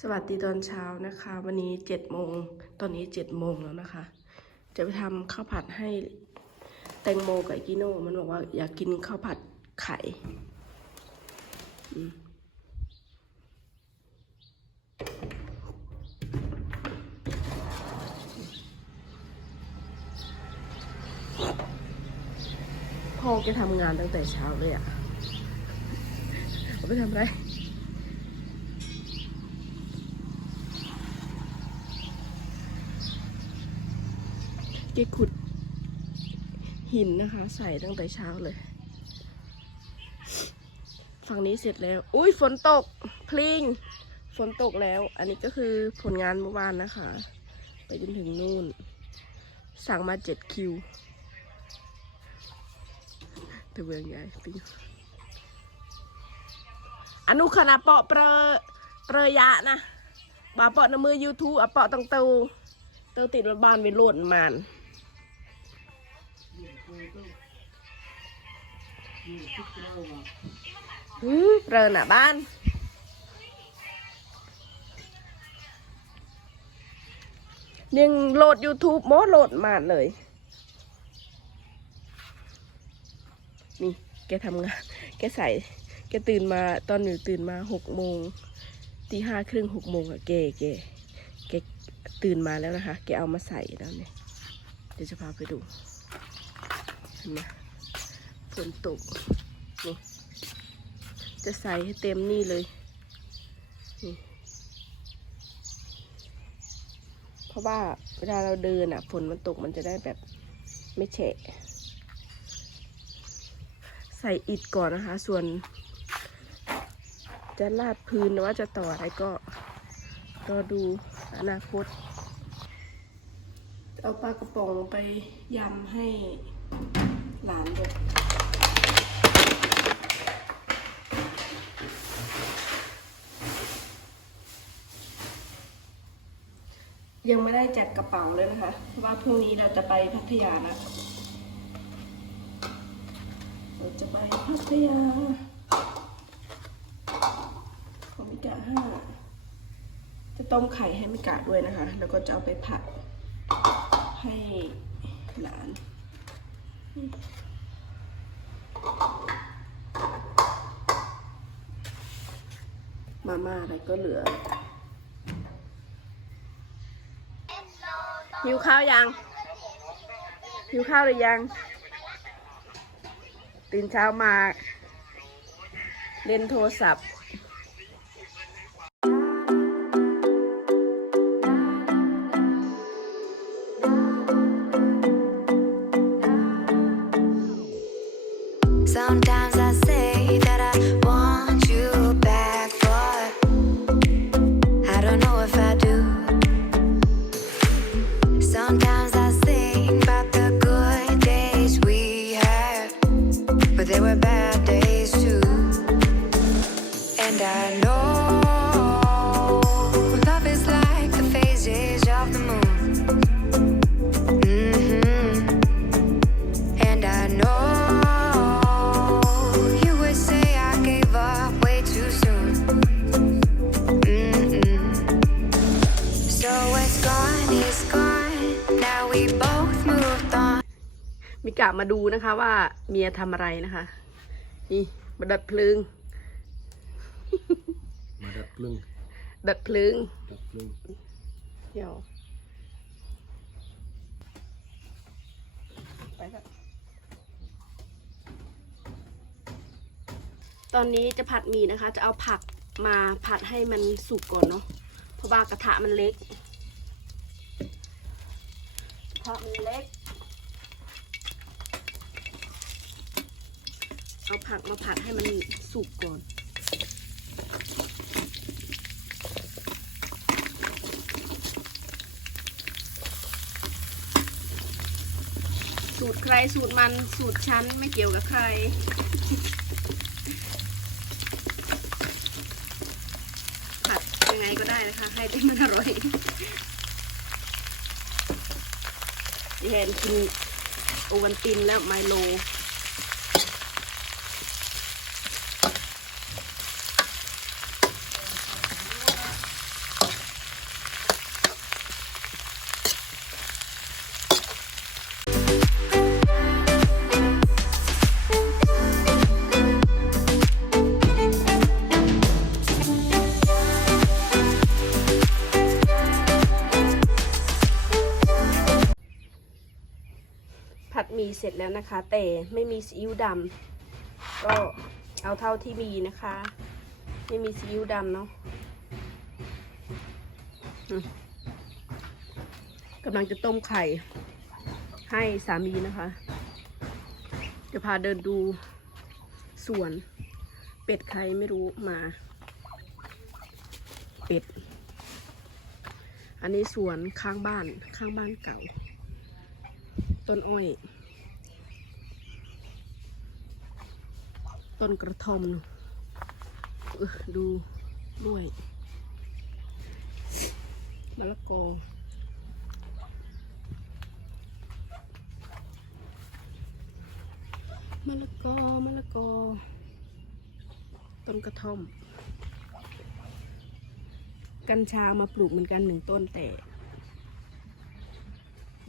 สวัสดีตอนเช้านะคะ วันนี้เจ็ดโมงตอนนี้เจ็ดโมงแล้วนะคะ จะไปทำข้าวผัดให้แตงโมกับกิโน่มันบอกว่าอยากกินข้าวผัดไข่พ่อแกทำงานตั้งแต่เช้าเลยอะ่ะไปทำอะไร แกขุดหินนะคะ ใส่ตั้งแต่เช้าเลย ฝั่งนี้เสร็จแล้ว อุ้ยฝนตก พลิง ฝนตกแล้ว อันนี้ก็คือผลงานเมื่อวานนะคะ ไปจนถึงนู่น สั่งมาเจ็ดคิวเธอเบื่อไงปิงอนุขณะเปาะเปรเปรยะนะบาเปาะในมือยูทูบอะเปาะตังเตาเตาติดบ้านไปโหลดมัน หืมเรอะหน้าบ้าน ยังโหลด YouTube โมดโหลดมาเลย นี่ แกทำงาน แกใส่ แกตื่นมาตอนหนูตื่นมาหกโมงตีห้าครึ่งหกโมงอะแกแกแกตื่นมาแล้วนะคะ แกเอามาใส่แล้วเนี่ย เดี๋ยวจะพาไปดูเห็นไหม ฝนตกนี่จะใส่ให้เต็มนี่เลยนี่เพราะว่าเวลาเราเดินอะฝนมันตกมันจะได้แบบไม่แฉะ ใส่อิฐก่อนนะคะ ส่วน จะลาดพื้นหรือว่าจะต่ออะไรก็รอดูอนาคต เอาปลากระป๋องไปยำให้หลานด้วย ยังไม่ได้จัดกระเป๋าเลยนะคะ ว่าพรุ่งนี้เราจะไปพัทยานะ เราจะไปพัทยาของมิกาห้าจะต้มไข่ให้มิกาด้วยนะคะ แล้วก็จะเอาไปผัดให้หลานมาม่าอะไรก็เหลือ หิวข้าวยัง หิวข้าวหรือยัง ตื่นเช้ามา เล่นโทรศัพท์ กะมาดูนะคะ ว่าเมียทำอะไรนะคะ นี่มาดัดเพลิง มาดับเพลิงดัดเพลิง ดับเพลิงเดี๋ยวไปละตอนนี้จะผัดหมี่นะคะ จะเอาผักมาผัดให้มันสุกก่อนเนาะเพราะว่ากระทะมันเล็กกระทะมันเล็ก เอา ผักมาผัดให้มันสุกก่อน สูตรใครสูตรมันสูตรฉันไม่เกี่ยวกับใครผัดยังไงก็ได้นะคะให้ที่มันอร่อยที่เห็นกินโอวันตินแล้วไมโล ร็จแล้วนะคะ แต่ไม่มีซีอิ๊วดำก็เอาเท่าที่มีนะคะ ไม่มีซีอิ๊วดำเนาะกำลังจะต้มไข่ ให้สามีนะคะ จะพาเดินดูสวน เป็ดใครไม่รู้มา เป็ด อันนี้สวนข้างบ้านข้างบ้านเก่า ต้นอ้อย ต้นกระท่อมนดูด้วยมะละกอมะละกอมะละกอ ต้นกระท่อม กัญชามาปลูกเหมือนกันหนึ่งต้นแต่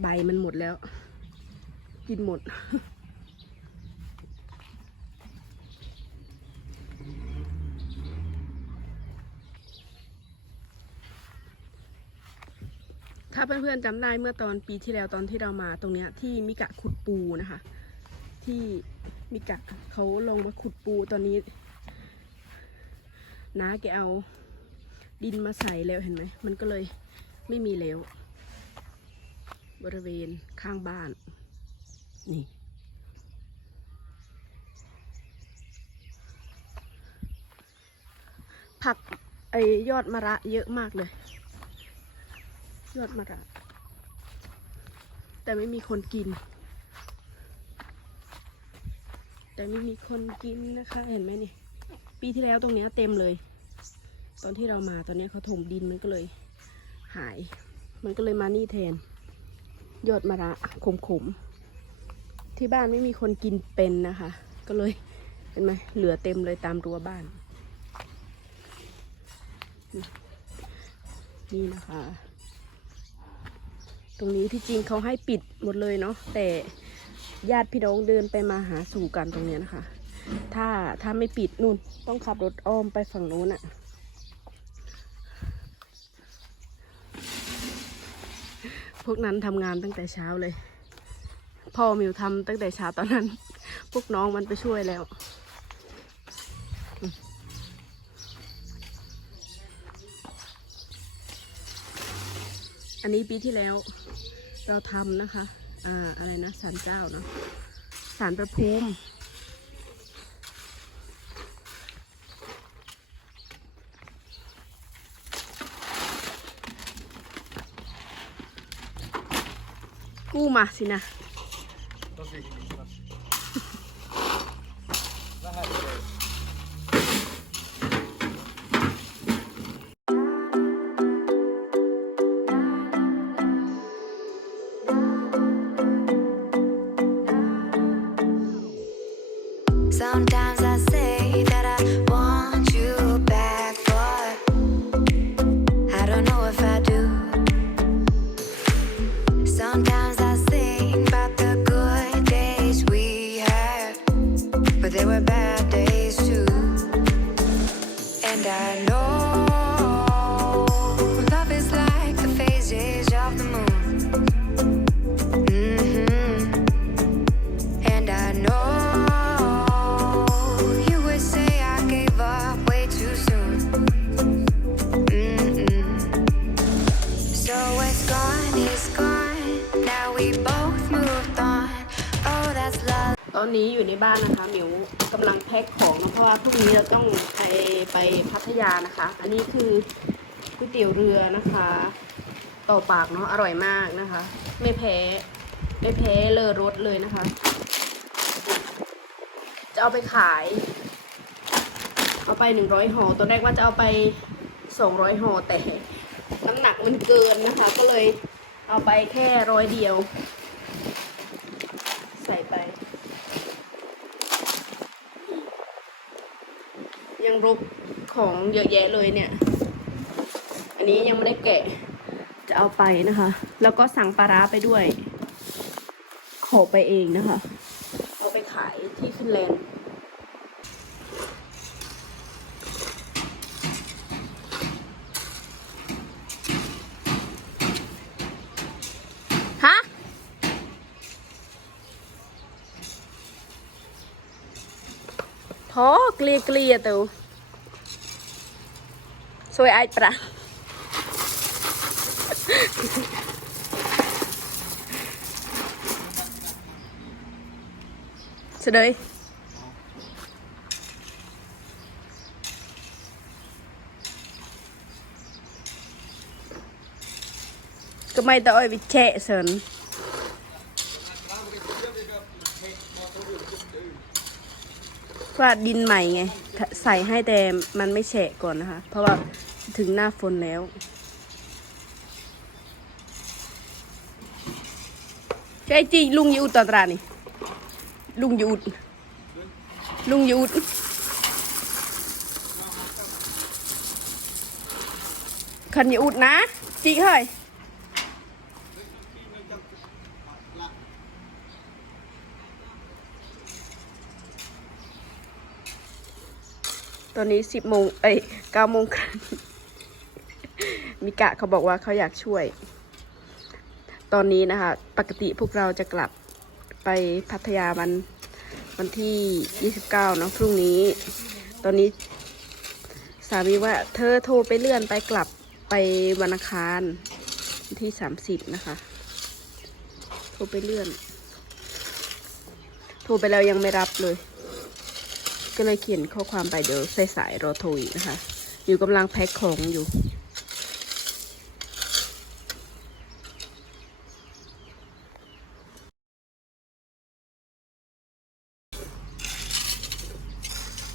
ใบมันหมดแล้ว กินหมด เพื่อนๆจำได้เมื่อตอนปีที่แล้วตอนที่เรามาตรงเนี้ยที่มิกะขุดปูนะคะ ที่มิกะเขาลงมาขุดปูตอนนี้น้าแกเอาดินมาใส่แล้วเห็นไหมมันก็เลยไม่มีแล้ว บริเวณข้างบ้าน นี่ ผักไอยอดมะระเยอะมากเลย ยอดมะระแต่ไม่มีคนกิน แต่ไม่มีคนกินนะคะ เห็นไหมนี่ ปีที่แล้วตรงนี้เต็มเลย ตอนที่เรามาตอนนี้เขาถมดินมันก็เลย หาย มันก็เลยมานี่แทน ยอดมะระขมขมๆที่บ้านไม่มีคนกินเป็นนะคะ ก็เลยเห็นไหมเหลือเต็มเลยตามรั้วบ้าน นี่นะคะ รงนี้ที่จริงเขาให้ปิดหมดเลยเนาะแต่ญาติพี่น้องเดินไปมาหาสู่กันตรงเนี้ยนะคะ ถ้าถ้าไม่ปิดนู่นต้องขับรถอ้อมไปฝั่งนู้นอะพวกนั้นทำงานตั้งแต่เช้าเลย พ่อมิวทำตั้งแต่เช้าตอนนั้น พวกน้องมันไปช่วยแล้วอันนี้ปีที่แล้ว เราทำนะคะ อ่า อะไรนะสารเจ้าเนาะสารประภูมิกู้มาสินะ นนี้อยู่ในบ้านนะคะเหมิวกำลังแพ็คของเพราะว่าพรุ่งนี้เราต้องไปไปพัทยานะคะ อันนี้คือก๋วยเตี๋ยวเรือนะคะต่อปากเนาะอร่อยมากนะคะ ไม่แพ้ไม่แพ้เลอรสเลยนะคะ จะเอาไปขาย เอาไปหนึ่งร้อยห่อตอนแรกว่าจะเอาไปสองร้อยห่อแต่น้ำหนักมันเกินนะคะ ก็เลยเอาไปแค่ร้อยเดียว รกของเยอะแยะเลยเนี่ย อันนี้ยังไม่ได้แกะ จะเอาไปนะคะ แล้วก็สั่งปลาร้าไปด้วย ขอไปเองนะคะ เอาไปขายที่ฟินแลนด์พอเกลียเกลียตัว សួយអាចប្រាក់ស្ដីកុំឲ្យតើឲ្យវិឆេសិនបាទឌិនម៉ៃហ្នឹង ใส่ให้แต่มันไม่แฉะก่อนนะคะ เพราะว่าถึงหน้าฝนแล้วใช่จีลุงยูดตอนตรานี่ ลุงยูดลุงยูดคันยูดนะจีเฮ้ย ตอนนี้สิบโมงเอ้ยเก้าโมงครึ่งมิกะเขาบอกว่าเขาอยากช่วย ตอนนี้นะคะ ปกติพวกเราจะกลับไปพัทยาวันวันที่ยี่สิบเก้าเนาะพรุ่งนี้ ตอนนี้สามีว่าเธอโทรไปเลื่อนไปกลับไปวันอังคารที่สามสิบนะคะ โทรไปเลื่อน โทรไปแล้วยังไม่รับเลย ก็เลยเขียนข้อความไปเดี๋ยวสายสายๆรอโทรอีกนะคะ อยู่กำลังแพ็คของอยู่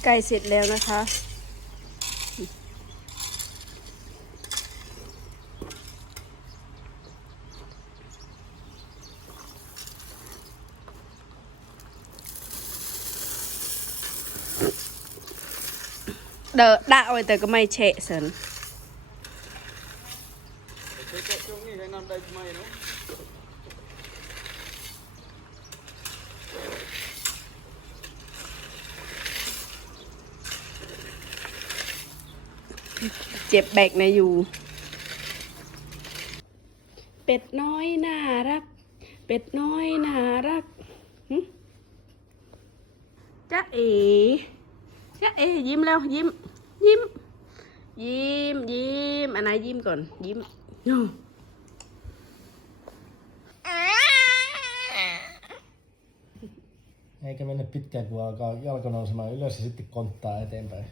ไก่เสร็จแล้วนะคะ เดอะด่าเอาไว้แต่ก็ไม่เฉะเสินเช็คช่วนเจ็บแบกนะอยู่ เป็ดน้อยน่ารัก เป็ดน้อยน่ารักจ๊ะเอ๋จ๊ะเอ๋ยิ้มแล้วยิ้ม ยิ้ม ยิ้มยิ้มอันไหนยิ้มก่อน ยิ้มโอ้ Eikä mennä pitkään, kun alkaa jalka nousemaan ylös ja sitten konttaa eteenpäin.